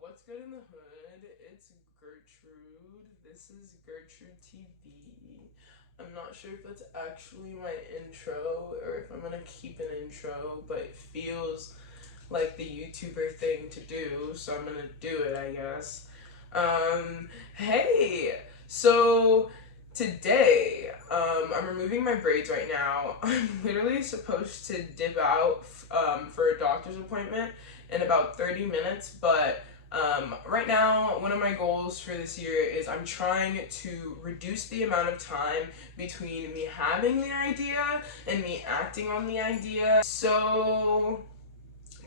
What's good in the hood? It's Gertrude. This is Gertrude TV. I'm not sure if that's actually my intro or if I'm gonna keep an intro, but it feels like the YouTuber thing to do, so I'm gonna do it, I guess. Hey! So, today, I'm removing my braids right now. I'm literally supposed to dip out for a doctor's appointment in about 30 minutes, but right now, one of my goals for this year is I'm trying to reduce the amount of time between me having the idea and me acting on the idea. So,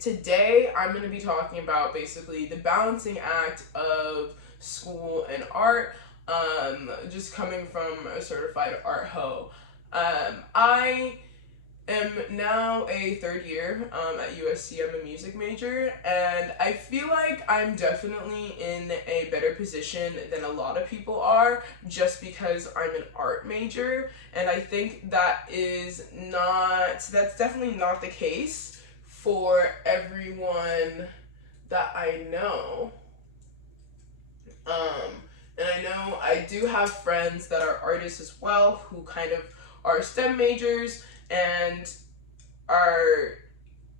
today I'm going to be talking about basically the balancing act of school and art, just coming from a certified art hoe. I am now a third year at USC. I'm a music major, and I feel like I'm definitely in a better position than a lot of people are just because I'm an art major, and I think that's definitely not the case for everyone that I know. Um, and I know I do have friends that are artists as well who kind of are STEM majors and are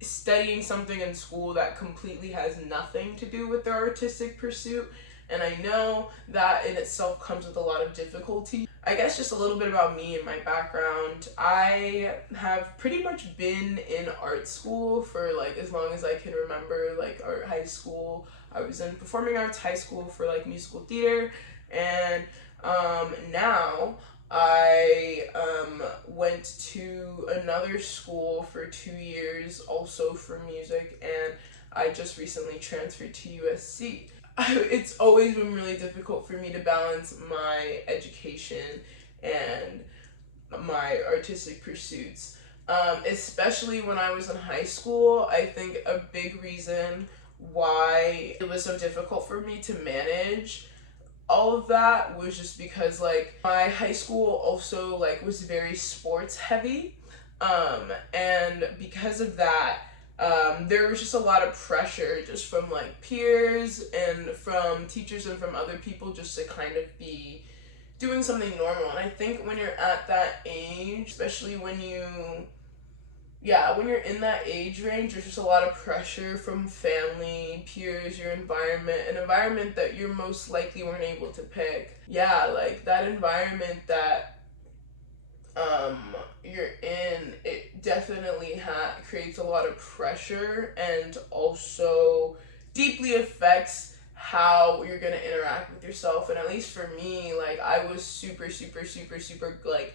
studying something in school that completely has nothing to do with their artistic pursuit. And I know that in itself comes with a lot of difficulty. I guess just a little bit about me and my background. I have pretty much been in art school for like as long as I can remember, like art high school. I was in performing arts high school for like musical theater, and now I went to another school for 2 years, also for music, and I just recently transferred to USC. It's always been really difficult for me to balance my education and my artistic pursuits. Especially when I was in high school, I think a big reason why it was so difficult for me to manage all of that was just because like my high school also like was very sports heavy, and because of that, there was just a lot of pressure just from like peers and from teachers and from other people just to kind of be doing something normal. And I think when you're at that age, especially when you're in that age range, there's just a lot of pressure from family, peers, your environment, an environment that you're most likely weren't able to pick. Yeah, like that environment that you're in, it definitely creates a lot of pressure and also deeply affects how you're gonna interact with yourself. And at least for me, like I was super like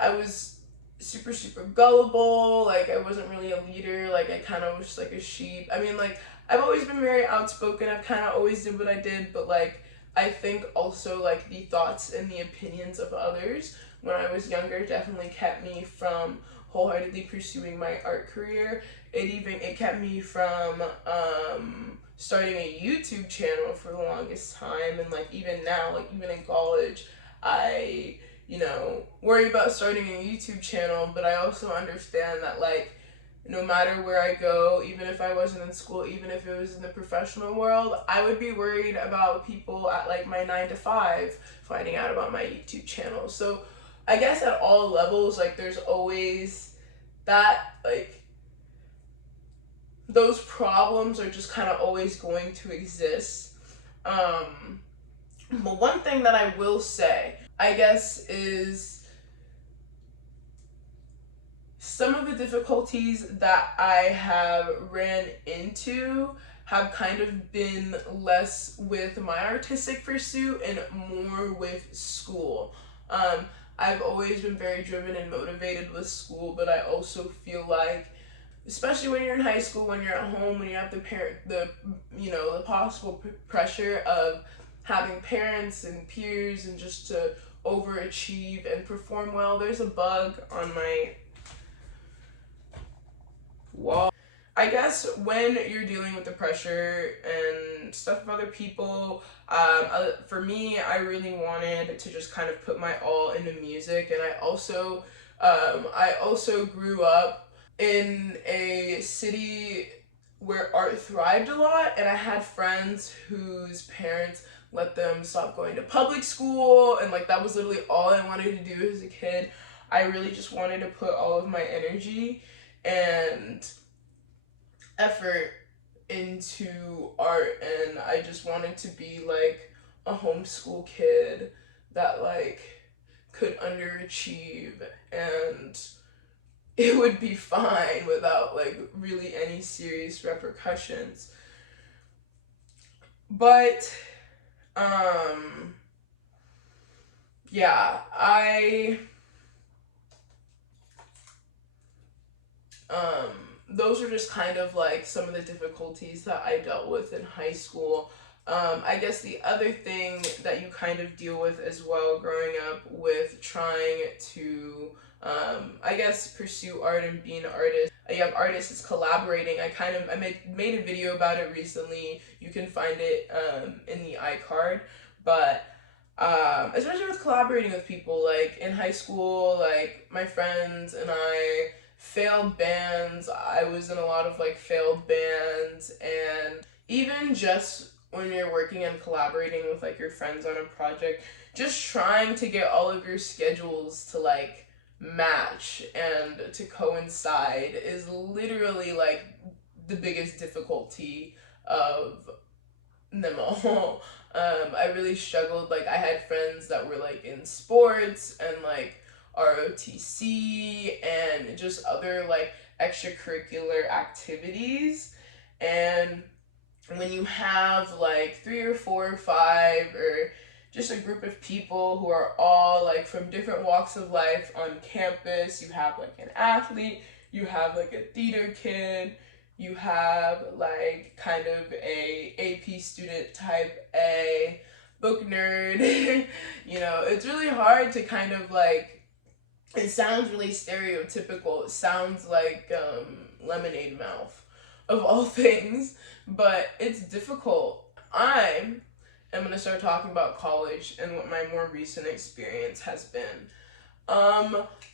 I was super gullible. Like I wasn't really a leader. Like I kind of was like a sheep. I mean, like I've always been very outspoken. I've kind of always did what I did, but like I think also like the thoughts and the opinions of others when I was younger definitely kept me from wholeheartedly pursuing my art career. It kept me from starting a YouTube channel for the longest time, and like even now, like even in college, I worry about starting a YouTube channel, but I also understand that, like, no matter where I go, even if I wasn't in school, even if it was in the professional world, I would be worried about people at, like, my 9 to 5 finding out about my YouTube channel. So I guess at all levels, like, there's always that, like, those problems are just kind of always going to exist. But one thing that I will say, I guess, is some of the difficulties that I have ran into have kind of been less with my artistic pursuit and more with school. Um, I've always been very driven and motivated with school, but I also feel like, especially when you're in high school, when you're at home, when you have the possible pressure of having parents and peers and just to overachieve and perform well. There's a bug on my wall. I guess when you're dealing with the pressure and stuff of other people, for me, I really wanted to just kind of put my all into music, and I also grew up in a city where art thrived a lot, and I had friends whose parents let them stop going to public school, and like that was literally all I wanted to do as a kid. I really just wanted to put all of my energy and effort into art, and I just wanted to be like a homeschool kid that like could underachieve, and it would be fine without like really any serious repercussions. But um yeah, I um those are just kind of like some of the difficulties that I dealt with in high school. I guess the other thing that you kind of deal with as well growing up with trying to, I guess, pursue art and be an artist, a young artist, is collaborating. I made a video about it recently. You can find it in the iCard. But especially with collaborating with people, like in high school, like my friends and I failed bands. I was in a lot of like failed bands, and even just when you're working and collaborating with like your friends on a project, just trying to get all of your schedules to like match and to coincide is literally like the biggest difficulty of them all. I really struggled. Like I had friends that were like in sports and like ROTC and just other like extracurricular activities. And when you have like three or four or five or just a group of people who are all like from different walks of life on campus, you have like an athlete, you have like a theater kid, you have like kind of a AP student type A, book nerd. It's really hard to kind of like, it sounds really stereotypical. It sounds like lemonade mouth of all things, but it's difficult. I'm gonna start talking about college and what my more recent experience has been.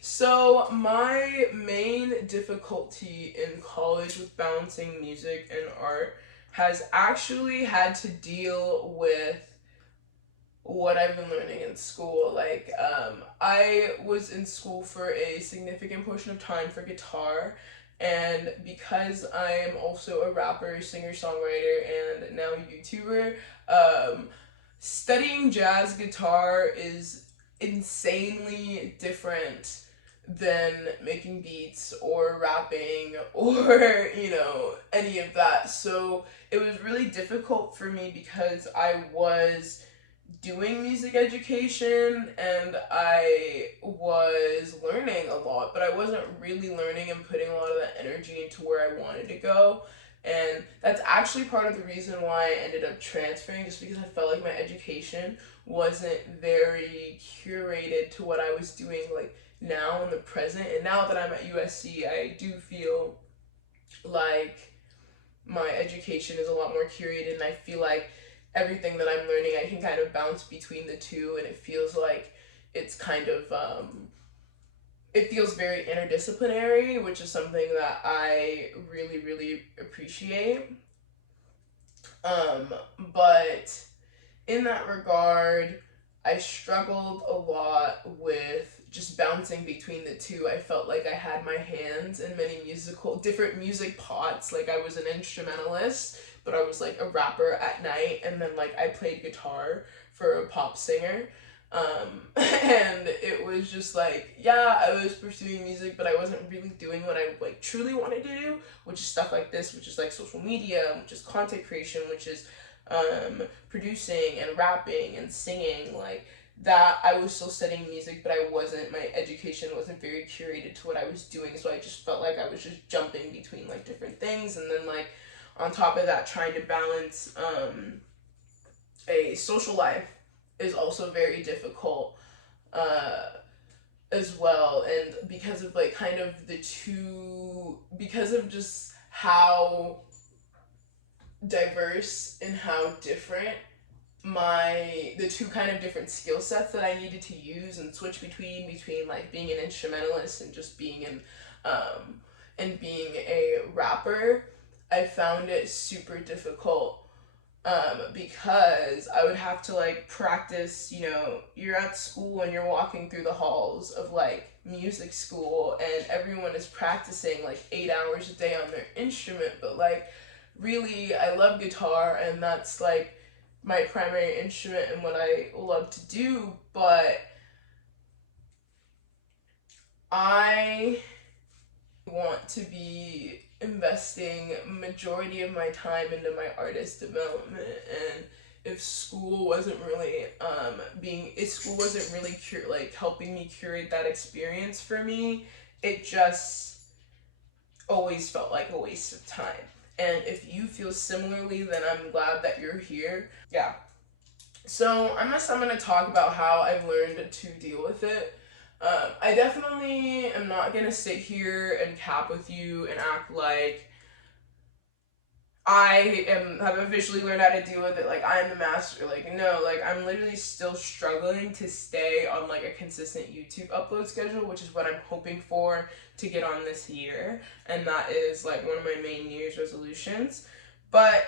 So my main difficulty in college with balancing music and art has actually had to deal with what I've been learning in school. Like, I was in school for a significant portion of time for guitar, and because I am also a rapper, singer, songwriter, and now YouTuber, studying jazz guitar is insanely different than making beats or rapping or any of that. So it was really difficult for me because I was doing music education and I was learning a lot, but I wasn't really learning and putting a lot of that energy into where I wanted to go. And that's actually part of the reason why I ended up transferring, just because I felt like my education wasn't very curated to what I was doing like now in the present. And now that I'm at USC, I do feel like my education is a lot more curated, and I feel like everything that I'm learning, I can kind of bounce between the two, and it feels like it's kind of it feels very interdisciplinary, which is something that I really, really appreciate. But in that regard, I struggled a lot with just bouncing between the two. I felt like I had my hands in many different music pots. Like I was an instrumentalist, but I was like a rapper at night, and then like I played guitar for a pop singer. And it was just like, yeah, I was pursuing music, but I wasn't really doing what I like truly wanted to do, which is stuff like this, which is like social media, which is content creation, which is producing and rapping and singing. Like that, I was still studying music, but my education wasn't very curated to what I was doing, so I just felt like I was just jumping between like different things, and then like on top of that, trying to balance a social life is also very difficult uh, as well. And because of like kind of because of just how diverse and how different the two kind of different skill sets that I needed to use and switch between like being an instrumentalist and just being and being a rapper, I found it super difficult because I would have to like practice. You know, you're at school and you're walking through the halls of like music school, and everyone is practicing like 8 hours a day on their instrument, but like really, I love guitar, and that's like my primary instrument and what I love to do, but I want to be investing majority of my time into my artist development. And if school wasn't really if school wasn't really like helping me curate that experience for me, it just always felt like a waste of time. And if you feel similarly, then I'm glad that you're here. Yeah. So I'm gonna talk about how I've learned to deal with it. I definitely am not gonna sit here and cap with you and act like have officially learned how to deal with it. Like I'm the master. Like no, like I'm literally still struggling to stay on like a consistent YouTube upload schedule, which is what I'm hoping for to get on this year, and that is like one of my main New Year's resolutions. But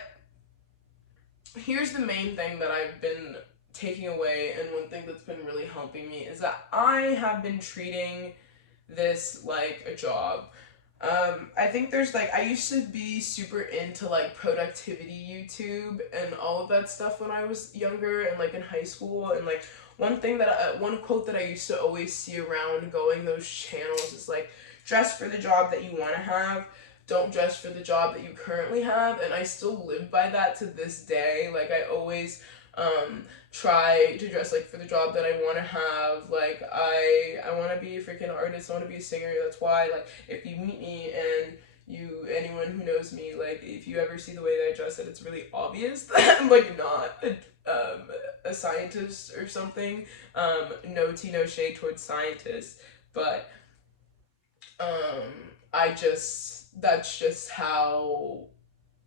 here's the main thing that I've been taking away, and one thing that's been really helping me is that I have been treating this like a job. I think there's like, I used to be super into like productivity YouTube and all of that stuff when I was younger and like in high school. And like one quote that I used to always see around going those channels is like, dress for the job that you want to have, don't dress for the job that you currently have. And I still live by that to this day. Like I always try to dress like for the job that I want to have. Like I want to be a freaking artist. I want to be a singer. That's why like if you meet me and anyone who knows me, like if you ever see the way that I dress, that it's really obvious that I'm like not a scientist or something. No tea, no shade towards scientists, but um I just that's just how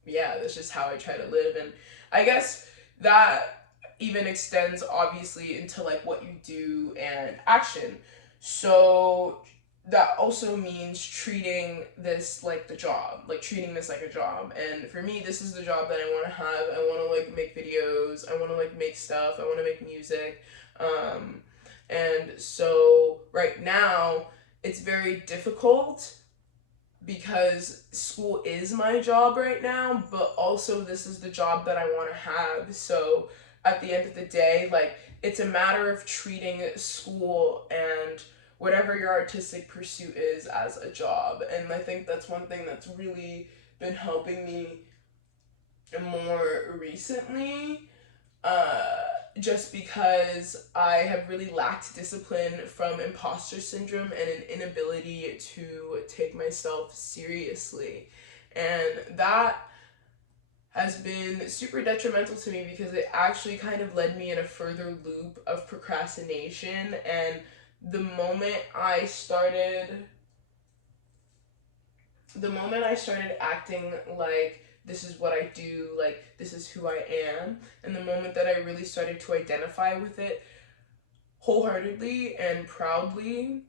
I try to live. And I guess that even extends obviously into like what you do and action. So that also means treating this like the job, like treating this like a job. And for me, this is the job that I want to have. I want to like make videos, I want to like make stuff, I want to make music. And so right now it's very difficult because school is my job right now, but also this is the job that I want to have. So at the end of the day, like it's a matter of treating school and whatever your artistic pursuit is as a job. And I think that's one thing that's really been helping me more recently, uh, just because I have really lacked discipline from imposter syndrome and an inability to take myself seriously. And that has been super detrimental to me because it actually kind of led me in a further loop of procrastination. And the moment I started acting like this is what I do, like this is who I am, and the moment that I really started to identify with it wholeheartedly and proudly,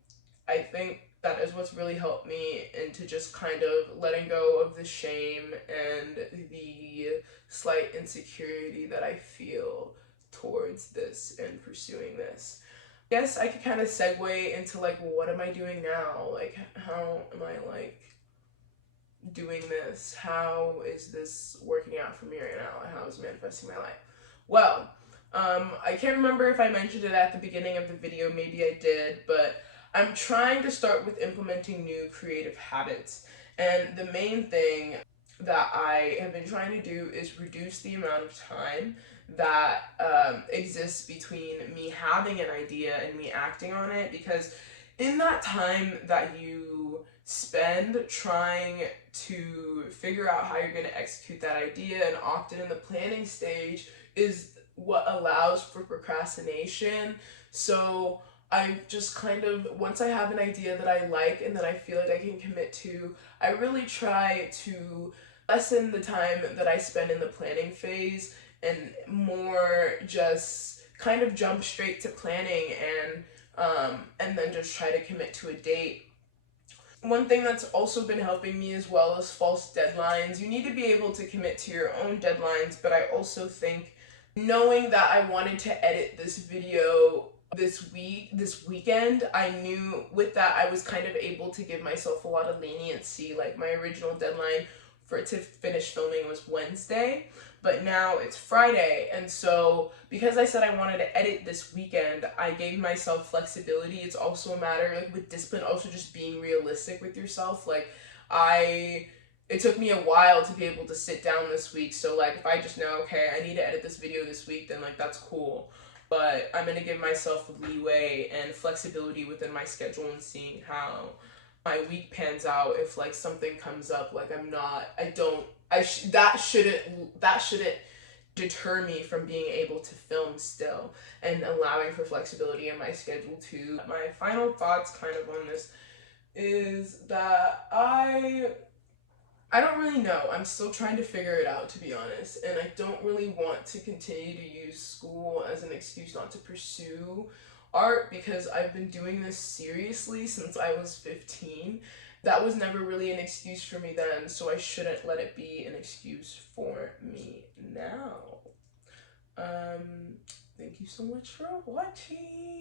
I think that is what's really helped me into just kind of letting go of the shame and the slight insecurity that I feel towards this and pursuing this. I guess I could kind of segue into like, well, what am I doing now? Like, how am I like doing this? How is this working out for me right now? How is it manifesting my life? Well, I can't remember if I mentioned it at the beginning of the video, maybe I did, but I'm trying to start with implementing new creative habits. And the main thing that I have been trying to do is reduce the amount of time that exists between me having an idea and me acting on it, because in that time that you spend trying to figure out how you're going to execute that idea, and often in the planning stage is what allows for procrastination. So I just kind of, once I have an idea that I like and that I feel like I can commit to, I really try to lessen the time that I spend in the planning phase and more just kind of jump straight to planning and then just try to commit to a date. One thing that's also been helping me as well is false deadlines. You need to be able to commit to your own deadlines, but I also think knowing that I wanted to edit this video this weekend, I knew with that I was kind of able to give myself a lot of leniency. Like my original deadline for it to finish filming was Wednesday, but now it's Friday. And so because I said I wanted to edit this weekend, I gave myself flexibility. It's also a matter, like with discipline, also just being realistic with yourself. Like I it took me a while to be able to sit down this week. So like if I just know, okay, I need to edit this video this week, then like that's cool. But I'm gonna give myself leeway and flexibility within my schedule and seeing how my week pans out. If like something comes up, like that shouldn't deter me from being able to film still and allowing for flexibility in my schedule too. My final thoughts kind of on this is that I don't really know. I'm still trying to figure it out, to be honest. And I don't really want to continue to use school as an excuse not to pursue art because I've been doing this seriously since I was 15. That was never really an excuse for me then, so I shouldn't let it be an excuse for me now. Thank you so much for watching.